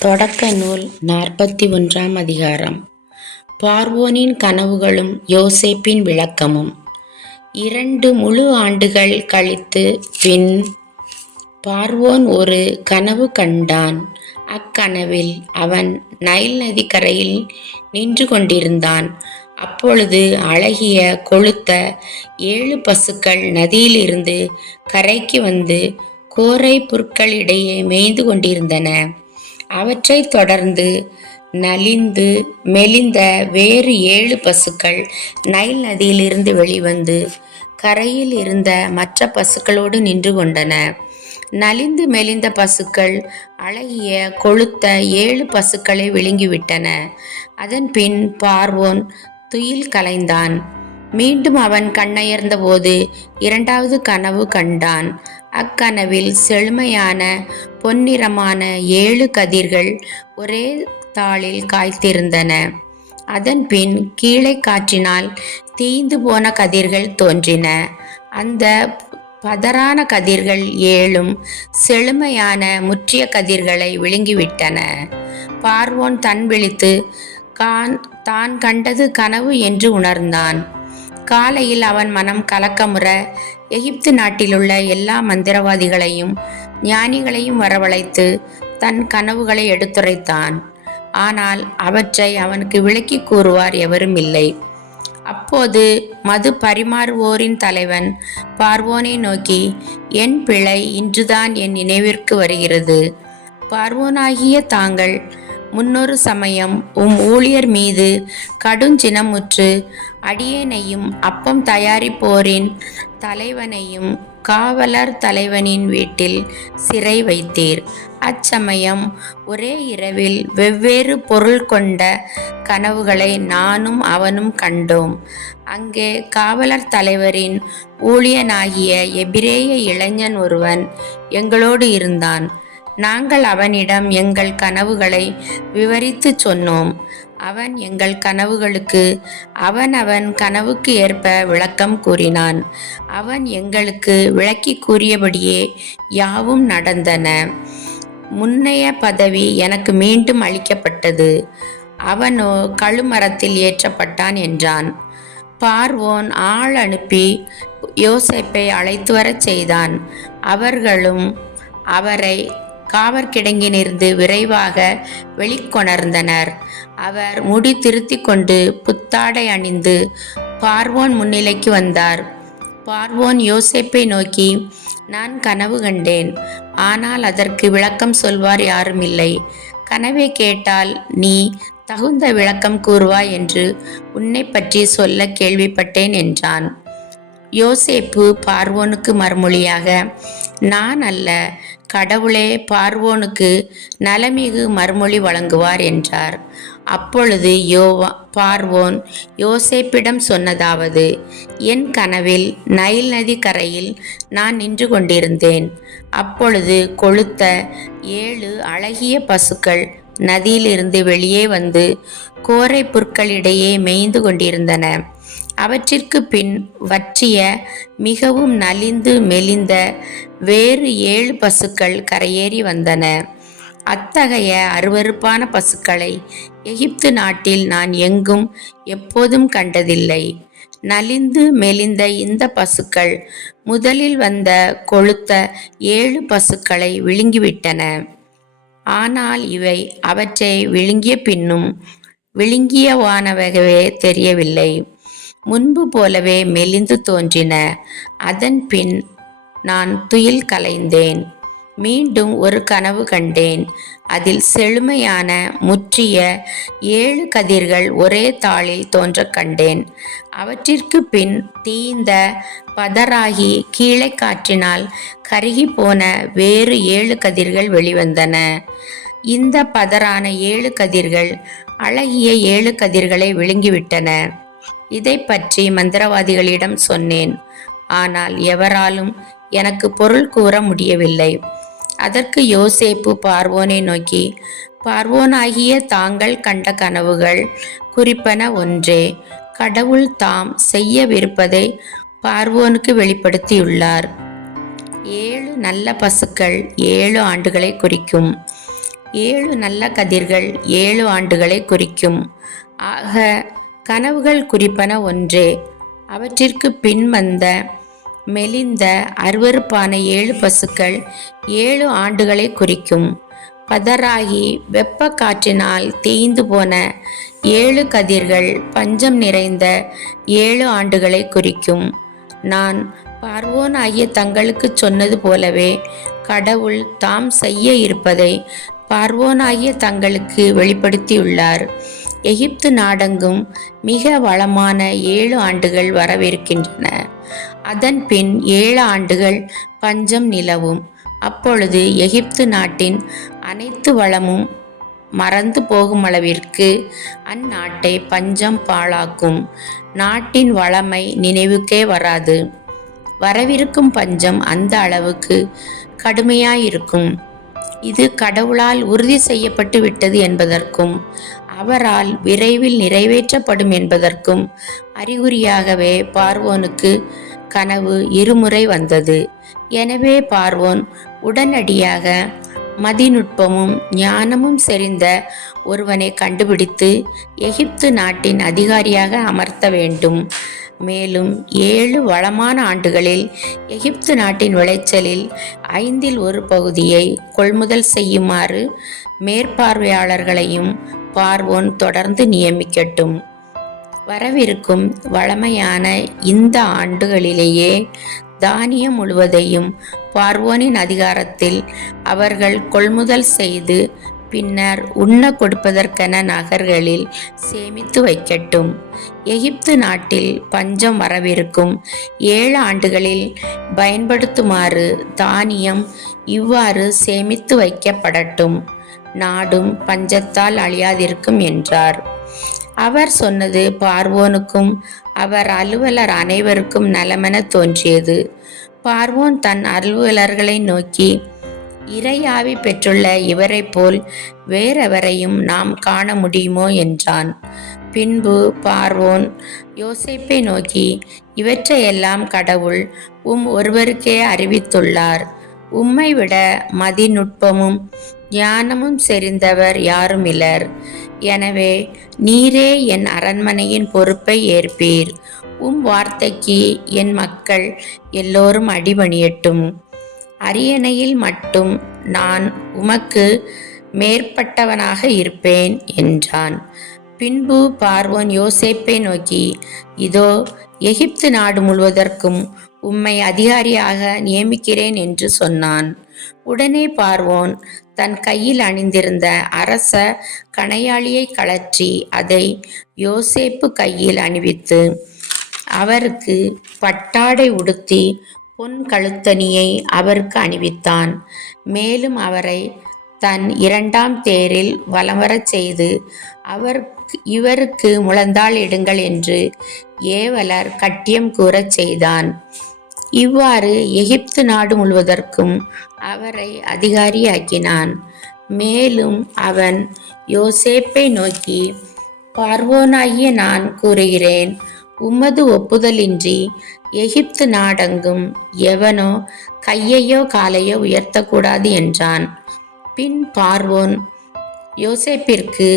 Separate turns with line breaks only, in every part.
தொடக்க நூல் நாற்பத்தி ஒன்றாம் அதிகாரம். பார்வோனின் கனவுகளும் யோசேப்பின் விளக்கமும். இரண்டு முழு ஆண்டுகள் கழித்து பின் பார்வோன் ஒரு கனவு கண்டான். அக்கனவில் அவன் நைல் நதிக்கரையில் நின்று கொண்டிருந்தான். அப்பொழுது அழகிய கொழுத்த ஏழு பசுக்கள் நதியிலிருந்து கரைக்கு வந்து கோரை புற்களிடையே மேய்ந்து கொண்டிருந்தன. அவற்றைத் தொடர்ந்து நலிந்து மெலிந்த வேறு ஏழு பசுக்கள் நைல் நதியிலிருந்து வெளிவந்து கரையில் இருந்த மற்ற பசுக்களோடு நின்று கொண்டன. நலிந்து மெலிந்த பசுக்கள் அழகிய கொழுத்த ஏழு பசுக்களை விழுங்கிவிட்டன. அதன் பின் பார்வோன் துயில் கலைந்தான். மீண்டும் அவன் கண்ணயர்ந்தபோது இரண்டாவது கனவு கண்டான். அக்கனவில் செழுமையான பொன்னிறமான ஏழு கதிர்கள் ஒரே தாளில் காய்த்திருந்தன. அதன் பின் கீழே காற்றினால் தீய்ந்து போன கதிர்கள் தோன்றின. அந்த பதறான கதிர்கள் ஏழும் செழுமையான முற்றிய கதிர்களை விழுங்கிவிட்டன. பார்வோன் தன் விழித்து கான் தான் கண்டது கனவு என்று உணர்ந்தான். காலையில் அவன் மனம் கலக்கமுற எகிப்து நாட்டிலுள்ள எல்லா மந்திரவாதிகளையும் ஞானிகளையும் வரவழைத்து தன் கனவுகளை எடுத்துரைத்தான். ஆனால் அவற்றை அவனுக்கு விளக்கி கூறுவார் எவரும் இல்லை. அப்போது மது பரிமாறுவோரின் தலைவன் பார்வோனை நோக்கி என் பிழை இன்றுதான் என் நினைவிற்கு வருகிறது. பார்வோனாகிய தாங்கள் முன்னொரு சமயம் உம் ஊழியர் மீது கடுஞ்சினமுற்று அடியேனையும் அப்பம் தயாரிப்போரின் தலைவனையும் காவலர் தலைவனின் வீட்டில் சிறை வைத்தீர். அச்சமயம் ஒரே இரவில் வெவ்வேறு பொருள் கொண்ட கனவுகளை நானும் அவனும் கண்டோம். அங்கே காவலர் தலைவரின் ஊழியனாகிய எபிரேய இளைஞன் ஒருவன் எங்களோடு இருந்தான். நாங்கள் அவனிடம் எங்கள் கனவுகளை விவரித்துச் சொன்னோம். அவன் எங்கள் கனவுகளுக்கு அவன் அவன் கனவுக்கு ஏற்ப விளக்கம் கூறினான். அவன் எங்களுக்கு விளக்கி கூறியபடியே யாவும் நடந்தன. முன்னைய பதவி எனக்கு மீண்டும் அளிக்கப்பட்டது. அவனோ கழுமரத்தில் ஏற்றப்பட்டான் என்றான். பார்வோன் ஆள் அனுப்பி யோசைப்பை அழைத்து வரச் செய்தான். அவர்களும் அவரை காவற்கிடங்கினிருந்து விரைவாக வெளிக்கொணர்ந்தனர். அவர் முடி திருத்தி கொண்டு புத்தாடை அணிந்து பார்வோன் முன்னிலைக்கு வந்தார். பார்வோன் யோசேப்பை நோக்கி நான் கனவு கண்டேன். ஆனால் அதற்கு விளக்கம் சொல்வார் யாரும் இல்லை கனவை கேட்டால் நீ தகுந்த விளக்கம் கூறுவாய் என்று உன்னை பற்றி சொல்ல கேள்விப்பட்டேன் என்றான். யோசேப்பு பார்வோனுக்கு மறுமொழியாக நான் அல்ல கடவுளே பார்வோனுக்கு நலமிகு மறுமொழி வழங்குவார் என்றார். அப்பொழுது யோவா பார்வோன் யோசேப்பிடம் சொன்னதாவது என் கனவில் நைல் நதி கரையில் நான் நின்று கொண்டிருந்தேன். அப்பொழுது கொளுத்த ஏழு அழகிய பசுக்கள் நதியிலிருந்து வெளியே வந்து கோரை புற்களிடையே மேய்ந்து கொண்டிருந்தன. அவற்றிற்கு பின் வற்றிய மிகவும் நலிந்து மெலிந்த வேறு ஏழு பசுக்கள் கரையேறி வந்தன. அத்தகைய அருவருப்பான பசுக்களை எகிப்து நாட்டில் நான் எங்கும் எப்போதும் கண்டதில்லை. நலிந்து மெலிந்த இந்த பசுக்கள் முதலில் வந்த கொழுத்த ஏழு பசுக்களை விழுங்கிவிட்டன. ஆனால் இவை அவற்றை விழுங்கிய பின்னும் விழுங்கியவானவகவே தெரியவில்லை. முன்பு போலவே மெலிந்து தோன்றின. அதன் பின் நான் துயில் கலைந்தேன். மீண்டும் ஒரு கனவு கண்டேன். அதில் செழுமையான முற்றிய ஏழு கதிர்கள் ஒரே தாளில் தோன்ற கண்டேன். அவற்றிற்கு பின் தீந்த பதராகி கீழே காற்றினால் கருகி போன வேறு ஏழு கதிர்கள் வெளிவந்தன. இந்த பதரான ஏழு கதிர்கள் அழகிய ஏழு கதிர்களை விழுங்கிவிட்டன. இதை பற்றி மந்திரவாதிகளிடம் சொன்னேன். ஆனால் எவராலும் எனக்கு பொருள் கூற முடியவில்லை. அதற்கு யோசேப்பு பார்வோனை நோக்கி பார்வோனாகிய தாங்கள் கண்ட கனவுகள் குறிப்பன ஒன்றே. கடவுள் தாம் செய்யவிருப்பதை பார்வோனுக்கு வெளிப்படுத்தியுள்ளார். ஏழு நல்ல பசுக்கள் ஏழு ஆண்டுகளை குறிக்கும். ஏழு நல்ல கதிர்கள் ஏழு ஆண்டுகளை குறிக்கும். ஆக கனவுகள் குறிப்பன ஒன்றே. அவற்றிற்கு பின் வந்த மெலிந்த அருவருப்பான ஏழு பசுக்கள் ஏழு ஆண்டுகளை குறிக்கும். பதராகி வெப்ப காற்றினால் தேய்ந்து போன ஏழு கதிர்கள் பஞ்சம் நிறைந்த ஏழு ஆண்டுகளை குறிக்கும். நான் பார்வோன் ஆகிய தங்களுக்கு சொன்னது போலவே கடவுள் தாம் செய்ய இருப்பதை பார்வோனாகிய தங்களுக்கு வெளிப்படுத்தியுள்ளார். எகிப்து நாடெங்கும் மிக வளமான ஏழு ஆண்டுகள் வரவிருக்கின்றன. அதன் பின் ஏழு ஆண்டுகள் பஞ்சம் நிலவும். அப்பொழுது எகிப்து நாட்டின் அனைத்து வளமும் மறந்து போகும் அளவிற்கு அந்நாட்டை பஞ்சம் பாழாக்கும் நாட்டின் வளமை நினைவுக்கே வராது. வரவிருக்கும் பஞ்சம் அந்த அளவுக்கு கடுமையாயிருக்கும். இது கடவுளால் உறுதி செய்யப்பட்டு விட்டது என்பதற்கும் அவரால் விரைவில் நிறைவேற்றப்படும் என்பதற்கும் அறிகுறியாகவே பார்வோனுக்கு கனவு இருமுறை வந்தது. எனவே பார்வோன் உடனடியாக மதிநுட்பமும் ஞானமும் செறிந்த ஒருவனை கண்டுபிடித்து எகிப்து நாட்டின் அதிகாரியாக அமர்த்த வேண்டும். மேலும் ஏழு வளமான ஆண்டுகளில் எகிப்து நாட்டின் விளைச்சலில் ஐந்தில் ஒரு பகுதியை கொள்முதல் செய்யுமாறு மேற்பார்வையாளர்களையும் பார்வோன் தொடர்ந்து நியமிக்கட்டும். வரவிருக்கும் வளமையான இந்த ஆண்டுகளிலேயே தானியம் முழுவதையும் பார்வோனின் அதிகாரத்தில் அவர்கள் கொள்முதல் செய்து பின்னர் உண்ண கொடுப்பதற்கென நகர்களில் சேமித்து வைக்கட்டும். எகிப்து நாட்டில் பஞ்சம் வரவிருக்கும். ஏழு ஆண்டுகளில் பயன்படுத்துமாறு தானியம் இவ்வாறு சேமித்து வைக்கப்படட்டும். நாடும் பஞ்சத்தால் அழியாதிருக்கும் என்றார். அவர் சொன்னது பார்வோனுக்கும் அவர் அலுவலர் அனைவருக்கும் நலமென தோன்றியது. பார்வோன் தன் அலுவலர்களை நோக்கி இறையாவி பெற்றுள்ள இவரைப் போல் வேறெவரையும் நாம் காண முடியுமோ என்றான். பின்பு பார்வோன் யோசைப்பை நோக்கி இவற்றையெல்லாம் கடவுள் உம் ஒருவருக்கே அறிவித்துள்ளார். உம்மை விட மதிநுட்பமும் ஞானமும் செறிந்தவர் யாருமிலர் எனவே நீரே என் அரண்மனையின் பொறுப்பை ஏற்பீர். உம் வார்த்தைக்கு என் மக்கள் எல்லோரும் அடிபணியட்டும். அரியணையில் மட்டும் நான் உமக்கு மேற்பட்டவனாக இருப்பேன் என்றான். பின்பு பார்வோன் யோசேப்பை நோக்கி இதோ எகிப்து நாடு முழுவதற்கும் உம்மை அதிகாரியாக நியமிக்கிறேன் என்று சொன்னான். உடனே பார்வோன் தன் கையில் அணிந்திருந்த அரச கணையாளியை கழற்றி அதை யோசேப்பு கையில் அணிவித்து அவருக்கு பட்டாடை உடுத்தி பொன் கழுத்தணியை அவருக்கு அணிவித்தான். மேலும் அவரை தன் இரண்டாம் தேரில் வலம் வரச் செய்து அவர் இவருக்கு முழந்தாள் இடுங்கள் என்று ஏவலர் கட்டியம் கூறச் செய்தான். இவ்வாறு எகிப்து நாடு முழுவதற்கும் அவரை அதிகாரியாக்கினான். மேலும் அவன் யோசேப்பை நோக்கி பார்வோனாகிய நான் கூறுகிறேன் உமது ஒப்புதலின்றி எகிப்து நாடெங்கும் எவனோ கையையோ காலையோ உயர்த்தக்கூடாது என்றான். பின் பார்வோன் யோசேப்பிற்கு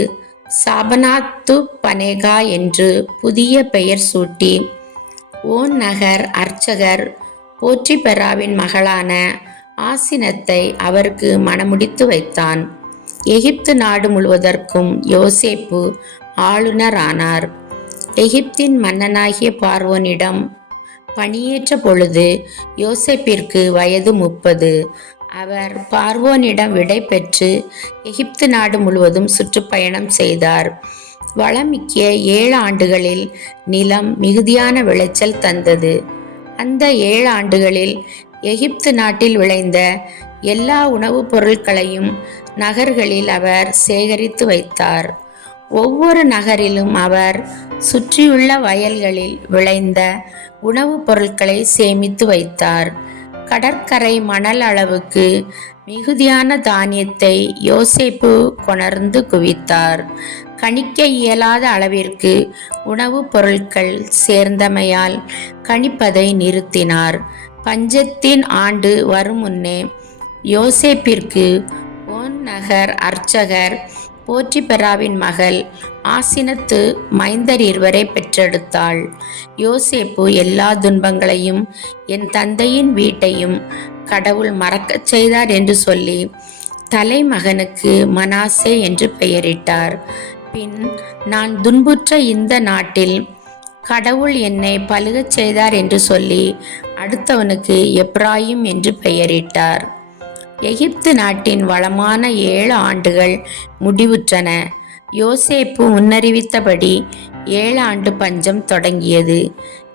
சாபனாத்து பனேகா என்று புதிய பெயர் சூட்டி ஓன் நகர் அர்ச்சகர் போற்றி பெறாவின் மகளான ஆசினத்தை அவருக்கு மணமுடித்து வைத்தான். எகிப்து நாடு முழுவதற்கும் யோசேப்பு ஆளுநரானார். எகிப்தின் மன்னனாகிய பார்வோனிடம் பணியேற்ற பொழுது யோசேப்பிற்கு வயது முப்பது. அவர் பார்வோனிடம் விடை பெற்று எகிப்து நாடு முழுவதும் சுற்றுப்பயணம் செய்தார். வளமிக்க ஏழு ஆண்டுகளில் நிலம் மிகுதியான விளைச்சல் தந்தது. அந்த ஏழு ஆண்டுகளில் எகிப்து நாட்டில் விளைந்த எல்லா உணவுப் பொருட்களையும் நகர்களில் அவர் சேகரித்து வைத்தார். ஒவ்வொரு நகரிலும் அவர் சுற்றியுள்ள வயல்களில் விளைந்த உணவுப் பொருட்களை சேமித்து வைத்தார். கடற்கரை மணல் அளவுக்கு மிகுதியான தானியத்தை யோசேப்பு கொணர்ந்து குவித்தார். கணிக்க இயலாத அளவிற்கு உணவுப் பொருட்கள் சேர்ந்தமையால் கணிப்பதை நிறுத்தினார். பஞ்சத்தின் ஆண்டு வரும் முன்னே யோசேப்பிற்கு ஓன் நகர் அர்ச்சகர் போற்றி பெறாவின் மகள் ஆசினத்து மைந்தர் இருவரை பெற்றெடுத்தாள். யோசேப்பு எல்லா துன்பங்களையும் என் தந்தையின் வீட்டையும் கடவுள் மறக்கச் செய்தார் என்று சொல்லி தலைமகனுக்கு மனாசே என்று பெயரிட்டார். பின் நான் துன்புற்ற இந்த நாட்டில் கடவுள் என்னை பழுகச் செய்தார் என்று சொல்லி அடுத்தவனுக்கு எப்ராயிம் என்று பெயரிட்டார். எகிப்து நாட்டின் வளமான ஏழு ஆண்டுகள் முடிவுற்றன. யோசேப்பு முன்னறிவித்தபடி ஏழு ஆண்டு பஞ்சம் தொடங்கியது.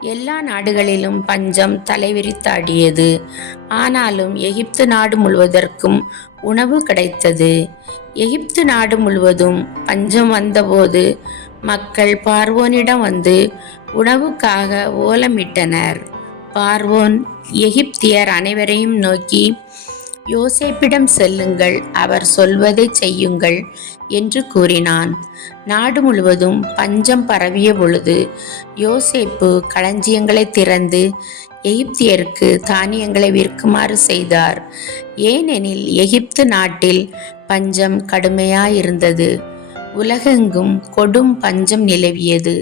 எல்லா நாடுகளிலும் பஞ்சம் தலைவிரித்தாடியது. ஆனாலும் எகிப்து நாடு முழுவதற்கும் உணவு கிடைத்தது. எகிப்து நாடு முழுவதும் பஞ்சம் வந்தபோது மக்கள் பார்வோனிடம் வந்து உணவுக்காக ஓலமிட்டனர். பார்வோன் எகிப்தியர் அனைவரையும் நோக்கி யோசேப்பிடம் செல்லுங்கள் அவர் சொல்வதை செய்யுங்கள் என்று கூறினான். நாடு முழுவதும் பஞ்சம் பரவிய பொழுது யோசேப்பு களஞ்சியங்களை திறந்து எகிப்தியருக்கு தானியங்களை விற்குமாறு செய்தார். ஏனெனில் எகிப்து நாட்டில் பஞ்சம் கடுமையாயிருந்தது. உலகெங்கும் கொடும் பஞ்சம் நிலவியது.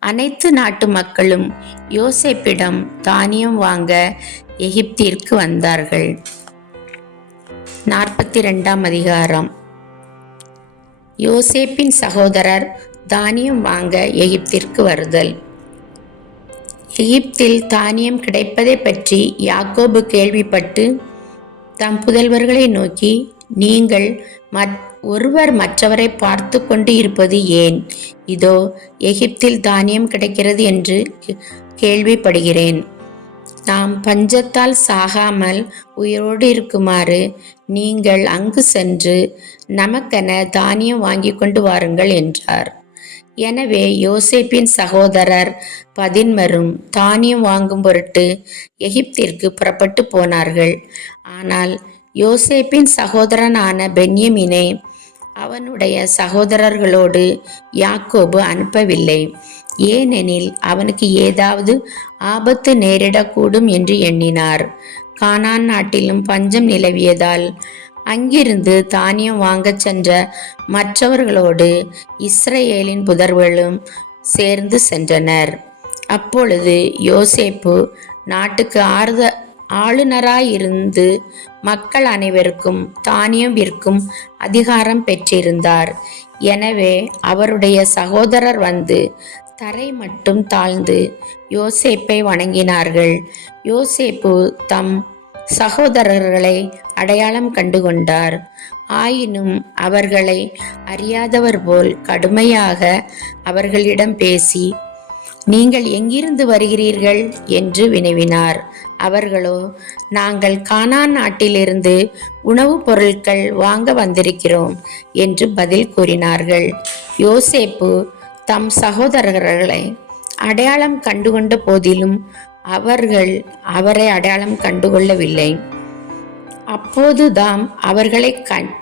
அனைத்து நாட்டு மக்களும் யோசேப்பிடம் தானியம் வாங்க எகிப்திற்கு வந்தார்கள். நாற்பத்தி ரெண்டாம் அதிகாரம். யோசேப்பின் சகோதரர் தானியம் வாங்க எகிப்திற்கு வருதல். எகிப்தில் தானியம் கிடைப்பதை பற்றி யாக்கோபு கேள்விப்பட்டு தம் புதல்வர்களை நோக்கி நீங்கள் மற் ஒருவர் மற்றவரை பார்த்து கொண்டு இருப்பது ஏன்? இதோ எகிப்தில் தானியம் கிடைக்கிறது என்று கேள்விப்படுகிறேன். நாம் பஞ்சத்தால் சாகாமல் உயிரோடு இருக்குமாறு நீங்கள் அங்கு சென்று நமக்கென தானியம் வாங்கி கொண்டு வாருங்கள் என்றார். எனவே யோசேப்பின் சகோதரர் பதின்மரும் தானியம் வாங்கும் பொருட்டு எகிப்திற்கு புறப்பட்டு போனார்கள். ஆனால் யோசேப்பின் சகோதரனான பென்யமினை அவனுடைய சகோதரர்களோடு யாக்கோபு அனுப்பவில்லை. ஏனெனில் அவனுக்கு ஏதாவது ஆபத்து நேரிடக்கூடும் என்று எண்ணினார். கானான் நாட்டிலும் பஞ்சம் நிலவியதால் அங்கிருந்து தானியம் வாங்கச் சென்ற மற்றவர்களோடு இஸ்ரேலின் புதர்களும் சேர்ந்து சென்றனர். அப்பொழுது யோசேப்பு நாட்டுக்கு ஆறுத ஆளுநராயிருந்து மக்கள் அனைவருக்கும் தானியம் விற்கும் அதிகாரம் பெற்றிருந்தார். எனவே அவருடைய சகோதரர் வந்து தரை மட்டும் தாழ்ந்து யோசேப்பை வணங்கினார்கள். யோசேப்பு தம் சகோதரர்களை அடையாளம் கண்டுகொண்டார். ஆயினும் அவர்களை அறியாதவர் போல் கடுமையாக அவர்களிடம் பேசி நீங்கள் எங்கிருந்து வருகிறீர்கள்? என்று வினவினார். அவர்களோ நாங்கள் கானா நாட்டிலிருந்து உணவுப் பொருட்கள் வாங்க வந்திருக்கிறோம் என்று பதில் கூறினார்கள். யோசேப்பு தம் சகோதரர்களை அடையாளம் கண்டுகொண்ட போதிலும் அவர்கள் அவரை அடையாளம் கண்டுகொள்ளவில்லை. அப்போது தாம் அவர்களை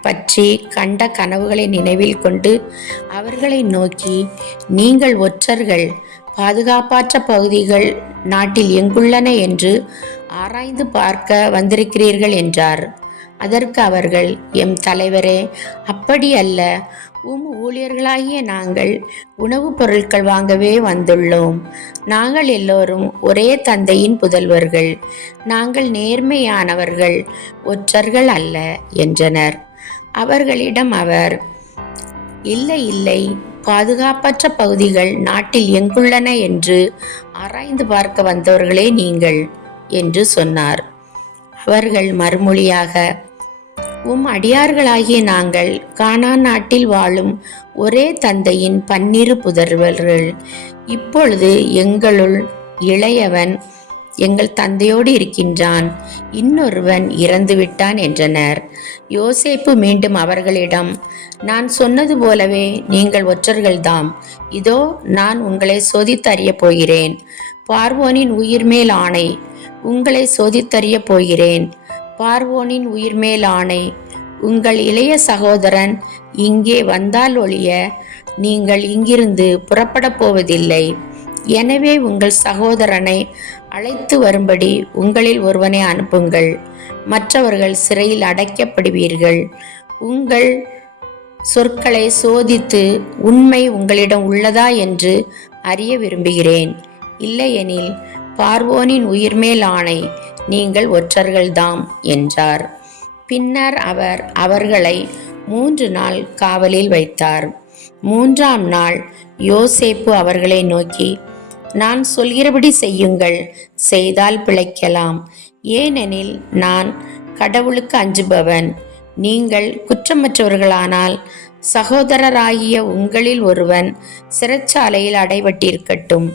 பற்றி கண்ட கனவுகளை நினைவில் கொண்டு அவர்களை நோக்கி நீங்கள் ஒற்றர்கள் பாதுகாப்பாற்ற பகுதிகள் நாட்டில் எங்குள்ளன என்று ஆராய்ந்து பார்க்க வந்திருக்கிறீர்கள் என்றார். அதற்கு அவர்கள் எம் தலைவரே அப்படி அல்ல. உம் ஊழியர்களாகிய நாங்கள் உணவுப் பொருட்கள் வாங்கவே வந்துள்ளோம். நாங்கள் எல்லோரும் ஒரே தந்தையின் புதல்வர்கள். நாங்கள் நேர்மையானவர்கள் ஒற்றர்கள் அல்ல என்றனர். அவர்களிடம் அவர் இல்லை இல்லை பாதுகாப்பற்ற பகுதிகள் நாட்டில் எங்குள்ளன என்று ஆராய்ந்து பார்க்க வந்தவர்களே நீங்கள் என்று சொன்னார். அவர்கள் மறுமொழியாக உம் அடியார்களாகிய நாங்கள் கானா நாட்டில் வாழும் ஒரே தந்தையின் பன்னிரு புதர்வர்கள் இப்பொழுது எங்களுள் இளையவன் எங்கள் தந்தையோடு இருக்கின்றான். இன்னொருவன் இறந்துவிட்டான் என்றனர். யோசேப்பு மீண்டும் அவர்களிடம் நான் சொன்னது போலவே நீங்கள் ஒற்றர்கள்தாம். இதோ நான் உங்களை சோதித்தறியப் போகிறேன். பார்வோனின் உயிர்மேல் ஆணை உங்களை சோதித்தறியப் போகிறேன். பார்வோனின் உயிர்மேல் ஆணை. உங்கள் இளைய சகோதரன் இங்கே வந்தால் ஒழிய நீங்கள் இங்கிருந்து புறப்படப் போவதில்லை. எனவே உங்கள் சகோதரனை அழைத்து வரும்படி உங்களில் ஒருவனை அனுப்புங்கள். மற்றவர்கள் சிறையில் அடைக்கப்படுவீர்கள். உங்கள் சொற்களை சோதித்து உண்மை உங்களிடம் உள்ளதா என்று அறிய விரும்புகிறேன். இல்லையெனில் பார்வோனின் உயிர்மேல் ஆணை நீங்கள் ஒற்றர்கள்தாம் என்றார். பின்னர் அவர் அவர்களை மூன்று நாள் காவலில் வைத்தார். மூன்றாம் நாள் யோசேப்பு அவர்களை நோக்கி நான் சொல்கிறபடி செய்யுங்கள் செய்தால் பிழைக்கலாம். ஏனெனில் நான் கடவுளுக்கு அஞ்சுபவன். நீங்கள் குற்றமற்றவர்களானால் சகோதரராகிய உங்களில் ஒருவன் சிறைச்சாலையில் அடைபட்டிருக்கட்டும்.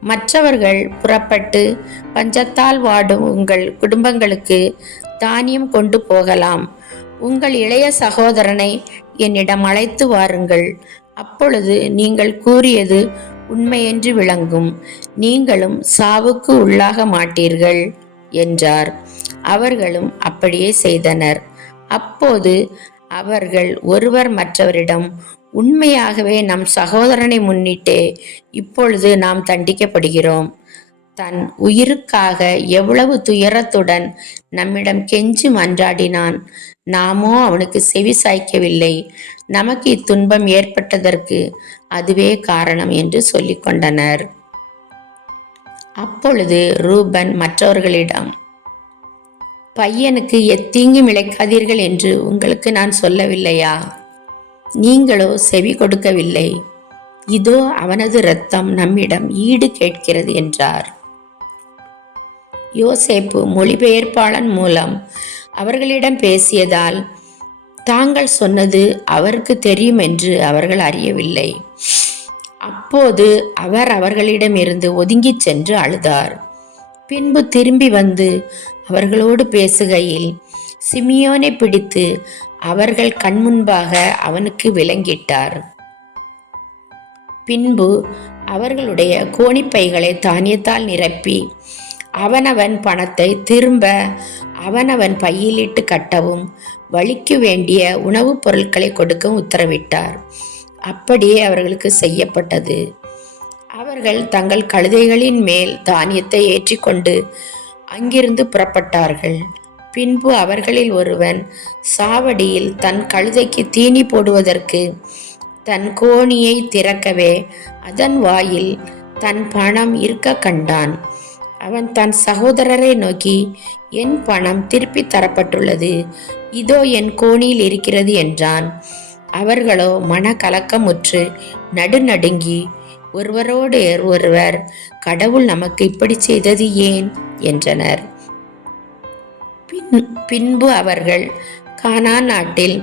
மற்றவர்கள் புறப்பட்டு பஞ்சத்தால் வாடும் உங்கள் குடும்பங்களுக்கு தானியம் கொண்டு போகலாம். உங்கள் இளைய சகோதரனை என்னிடம் அழைத்து வாருங்கள். அப்பொழுது நீங்கள் கூறியது உண்மையென்று விளங்கும். நீங்களும் சாவுக்கு உள்ளாக மாட்டீர்கள் என்றார். அவர்களும் அப்படியே செய்தனர். அப்போது அவர்கள் ஒருவர் மற்றவரிடம் உண்மையாகவே நம் சகோதரனை முன்னிட்டே இப்பொழுது நாம் தண்டிக்கப்படுகிறோம். தன் உயிருக்காக எவ்வளவு துயரத்துடன் நம்மிடம் கெஞ்சி மன்றாடினான். நாமோ அவனுக்கு செவி சாய்க்கவில்லை. நமக்கு இத்துன்பம் ஏற்பட்டதற்கு அதுவே காரணம் என்று சொல்லிக்கொண்டனர் அப்பொழுது ரூபன் மற்றவர்களிடம் பையனுக்கு எத்தீங்கும் இழைக்காதீர்கள் என்று உங்களுக்கு நான் சொல்லவில்லையா? நீங்களோ செவி கொடுக்கவில்லை. இதோ அவனது இரத்தம் நம்மிடம் ஈடு கேட்கிறது என்றார். யோசேப்பு மொழிபெயர்ப்பாளன் மூலம் அவர்களிடம் பேசியதால் தாங்கள் சொன்னது அவருக்கு தெரியும் என்று அவர்கள் அறியவில்லை. அப்போது அவர் அவர்களிடமிருந்து ஒதுங்கிச் சென்று அழுதார். பின்பு திரும்பி வந்து அவர்களோடு பேசுகையில் சிமியோனை பிடித்து அவர்கள் கண்முன்பாக அவனுக்கு விளங்கிட்டார். பின்பு அவர்களுடைய கோணிப்பைகளை தானியத்தால் நிரப்பி அவனவன் பணத்தை திரும்ப அவனவன் பையிலிட்டு கட்டவும் வலிக்கு வேண்டிய உணவுப் பொருட்களை கொடுக்கவும் உத்தரவிட்டார். அப்படியே அவர்களுக்கு செய்யப்பட்டது. அவர்கள் தங்கள் கழுதைகளின் மேல் தானியத்தை ஏற்றிக்கொண்டு அங்கிருந்து புறப்பட்டார்கள். பின்பு அவர்களில் ஒருவன் சாவடியில் தன் கழுதைக்கு தீனி போடுவதற்கு தன் கோணியை திறக்கவே அதன் வாயில் தன் பணம் இருக்க கண்டான். அவன் தன் சகோதரரை நோக்கி என் பணம் திருப்பி தரப்பட்டுள்ளது. இதோ என் கோணியில் இருக்கிறது என்றான். அவர்களோ மன கலக்கமுற்று நடுநடுங்கி ஒருவரோடு ஒருவர் கடவுள் நமக்கு இப்படி செய்தது ஏன்? என்றனர். பின் பின்பு அவர்கள் கானா நாட்டில்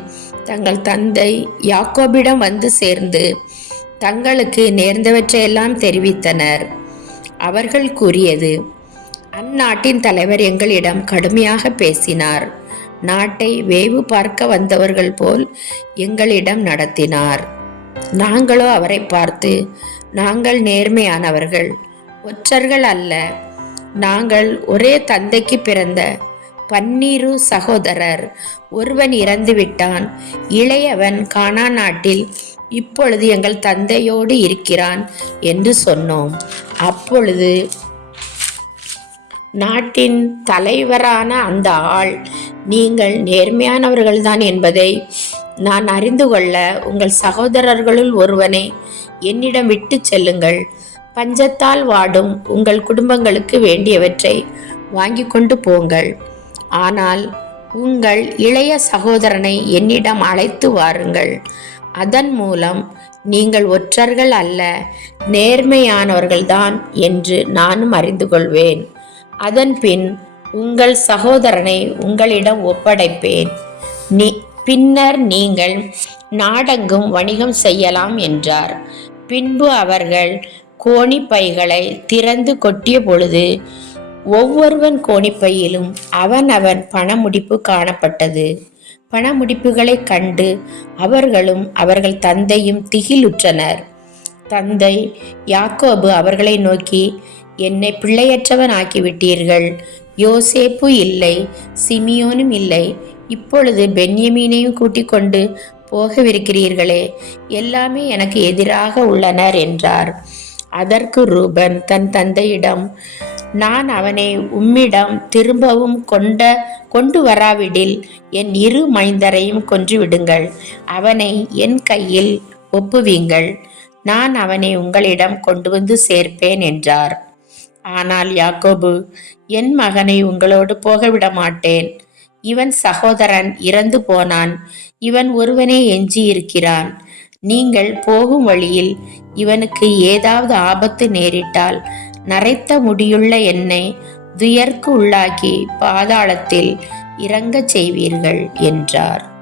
தங்கள் தந்தை யாக்கோபிடம் வந்து சேர்ந்து தங்களுக்கு நேர்ந்தவற்றையெல்லாம் தெரிவித்தனர். அவர்கள் கூறியது அந்நாட்டின் தலைவர் எங்களிடம் கடுமையாக பேசினார். நாட்டை வேவு பார்க்க வந்தவர்கள் போல் எங்களிடம் நடத்தினார். நாங்களோ அவரை பார்த்து நாங்கள் நேர்மையானவர்கள். ஒற்றர்கள் அல்ல. நாங்கள் ஒரே தந்தைக்கு பிறந்த பன்னீரு சகோதரர். ஒருவன் இறந்துவிட்டான் இளையவன் கானா நாட்டில் இப்பொழுது எங்கள் தந்தையோடு இருக்கிறான் என்று சொன்னோம். அப்பொழுது நாட்டின் தலைவரான அந்த ஆள் நீங்கள் நேர்மையானவர்கள்தான் என்பதை நான் அறிந்து கொள்ள உங்கள் சகோதரர்களுள் ஒருவனை என்னிடம் விட்டு செல்லுங்கள். பஞ்சத்தால் வாடும் உங்கள் குடும்பங்களுக்கு வேண்டியவற்றை வாங்கி கொண்டு போங்கள். ஆனால் உங்கள் இளைய சகோதரனை என்னிடம் அழைத்து வாருங்கள். அதன் மூலம் நீங்கள் ஒற்றர்கள் அல்ல நேர்மையானவர்கள்தான் என்று நானும் அறிந்து கொள்வேன். அதன் பின் உங்கள் சகோதரனை உங்களிடம் ஒப்படைப்பேன். நீ பின்னர் நீங்கள் நாடெங்கும் வணிகம் செய்யலாம் என்றார். பின்பு அவர்கள் கோணிப்பைகளை திறந்து கொட்டிய பொழுது ஒவ்வொருவன் கோணிப்பையிலும் அவன் அவன் பணமுடிப்பு காணப்பட்டது. பணமுடிப்புகளை கண்டு அவர்களும் அவர்கள் தந்தையும் திகிலுற்றனர். தந்தை யாக்கோபு அவர்களை நோக்கி என்னை பிள்ளையற்றவன் ஆக்கிவிட்டீர்கள். யோசேப்பு இல்லை சிமியோனும் இல்லை. இப்பொழுது பென்யமீனையும் கூட்டிக் கொண்டு போகவிருக்கிறீர்களே. எல்லாமே எனக்கு எதிராக உள்ளனர் என்றார். அதற்கு ரூபன் தன் தந்தையிடம் நான் அவனை உம்மிடம் திரும்பவும் கொண்ட கொண்டு வராவிடில் என் இரு மைந்தரையும் கொன்றுவிடுங்கள். அவனை என் கையில் ஒப்புவீங்கள். நான் அவனை உங்களிடம் கொண்டு வந்து சேர்ப்பேன் என்றார். ஆனால் யாக்கோபு என் மகனை உங்களோடு போகவிட மாட்டேன் இவன் சகோதரன் இறந்து போனான். இவன் ஒருவனே எஞ்சியிருக்கிறான். நீங்கள் போகும் வழியில் இவனுக்கு ஏதாவது ஆபத்து நேரிட்டால் நரைத்த முடியுள்ள என்னை துயர்க்கு உள்ளாக்கி பாதாளத்தில் இறங்கச் செய்வீர்கள் என்றார்.